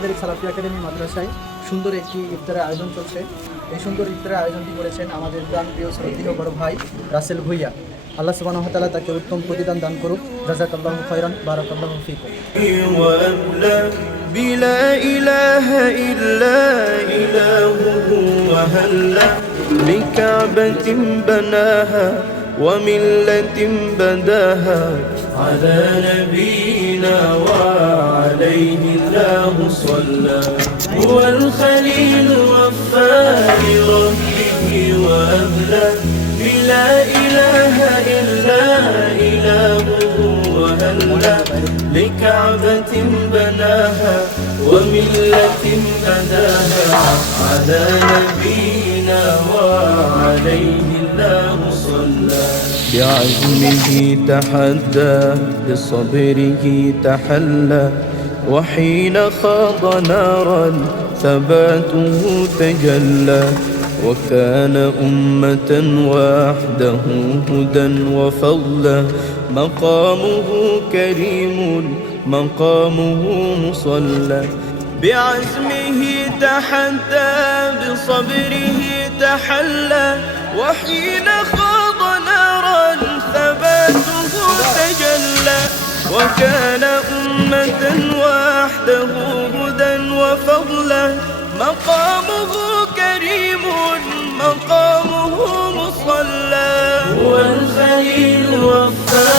আমাদের সালাফি একাডেমি মাদ্রাসায় সুন্দর একটি ইফতারের আয়োজন চলছে। এই সুন্দর ইফতারের আয়োজনটি করেছেন আমাদের প্রাণপ্রিয় শ্রদ্ধেয় বড় ভাই রাসেল ভুইয়া। আল্লাহ সুবহানাহু ওয়া তাআলা তাকে উত্তম প্রতিদান দান করুক। জাযাকাল্লাহু খায়রান, বারাকাল্লাহু ফীকুম। بلا إله إلا إلهه وهلا بكعبة بناها وملة بداها على نبينا وعليه الله صلى. هو الخليل وفى لربه وأهلا بلا إله إلا إلهه وهلا لكعبة بناها وملة بداها على نبينا وعليه الله صلى. بعزمه تحدى بصبره تحلى وحين خاض نارا ثباته تجلى وكان أمة وحده هدى وفضلا مقامه كريم مقامه مصلى. بعزمه تحدى بصبره تحلى وحين خاض نارا ثباته تجلى وكان أمة وحده هدى وفضلا مقامه كريم مقامه مصلى. هو الخليل وفى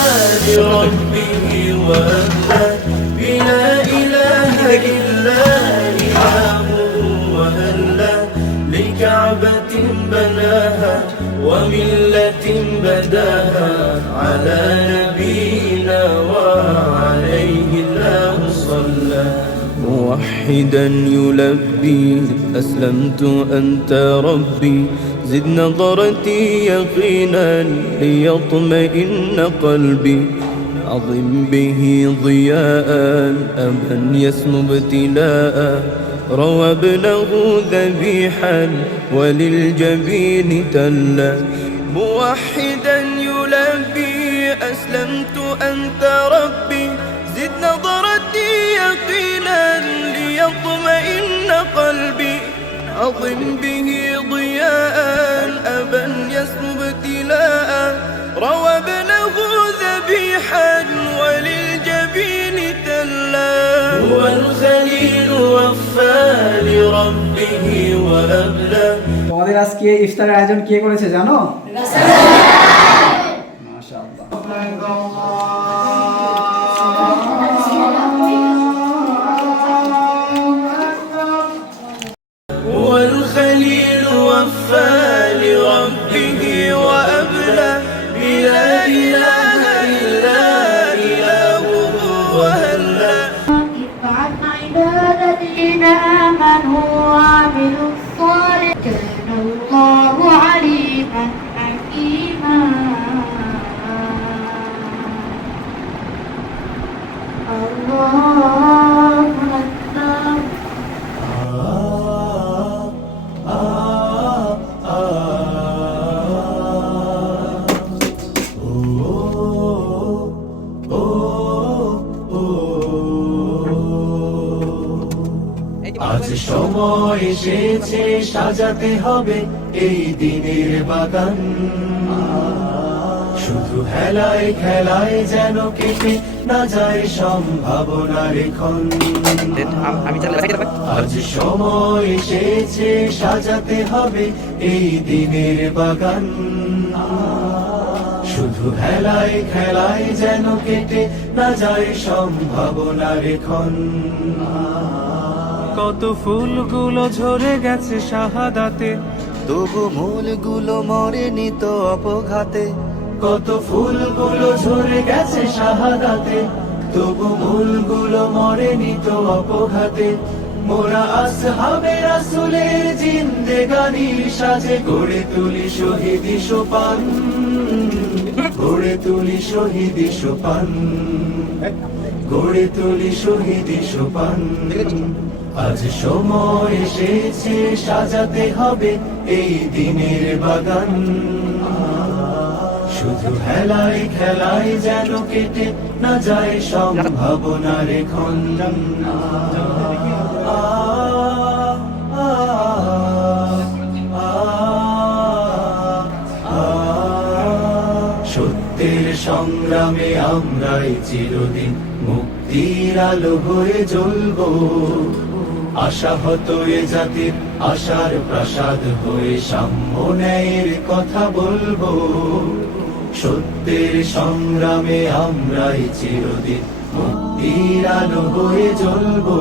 لربه وأهلا بلا إله إلا إلهه وهلا لكعبة بناها وملة بداها على نبينا وعليه الله صلى. موحدا يلبي أسلمت أنت ربي زد نظرتي يقينا ليطمئن قلبي عظم به ضياء أبا يسمو ابتلاء روى ابنه ذبيحا وللجبين تلا. موحدا يلبي أسلمت أنت ربي زد نظرتي يقينا ليطمئن قلبي عظم به ضياء أبا يسمو ابتلاء روى ابنه ذبيحا وللجبين تلا. هو الخليل وفى لربه وأبلى. তোমাদের আজকে ইফতারের আয়োজন কে করেছে জানো? মাশাআল্লাহ। هو الخليل وفى لربه وأبلى بلا إله إلا إلهه وهلا. عن عباد الذين آمنوا وعملوا الصالحات كان الله عليما حكيما. الله أكبر. আজ সময় এসেছে সাজাতে হবে এই দিনের বাগান শুধু হেলায় খেলায় যেন কেটে না যায় সম্ভাবনার ক্ষণ। আজ সময় এসেছে সাজাতে হবে এই দিনের বাগান শুধু হেলায় খেলায় যেন কেটে না যায় সম্ভাবনার ক্ষণ। কত ফুলগুলো ঝরে গেছে শাহাদাতে তবু মূলগুলো মরেনি তো অপঘাতে। কত ফুলগুলো ঝরে গেছে শাহাদাতে তবু মূলগুলো মরেনি তো অপঘাতে। মোরা আসহাবে রাসূলের জিন্দেগানির সাজে গড়ে তুলি শহীদি সোপান গড়ে তুলি শহীদি সোপান গড়ে তুলি শহীদি সোপান। আজ সময় এসেছে সাজাতে হবে এই দিনের বাগান শুধু হেলায় খেলায় যেন কেটে না যায় সম্ভাবনার ক্ষণ। সত্যের সংগ্রামে আমরাই চিরদিন মুক্তির আলো হয়ে জ্বলবো, আশাহত এ জাতির আশার প্রাসাদ হয়ে সাম্য ন্যায়ের কথা বলবো। সত্যের সংগ্রামে আমরাই চিরদিন মুক্তির আলো হয়ে জ্বলবো।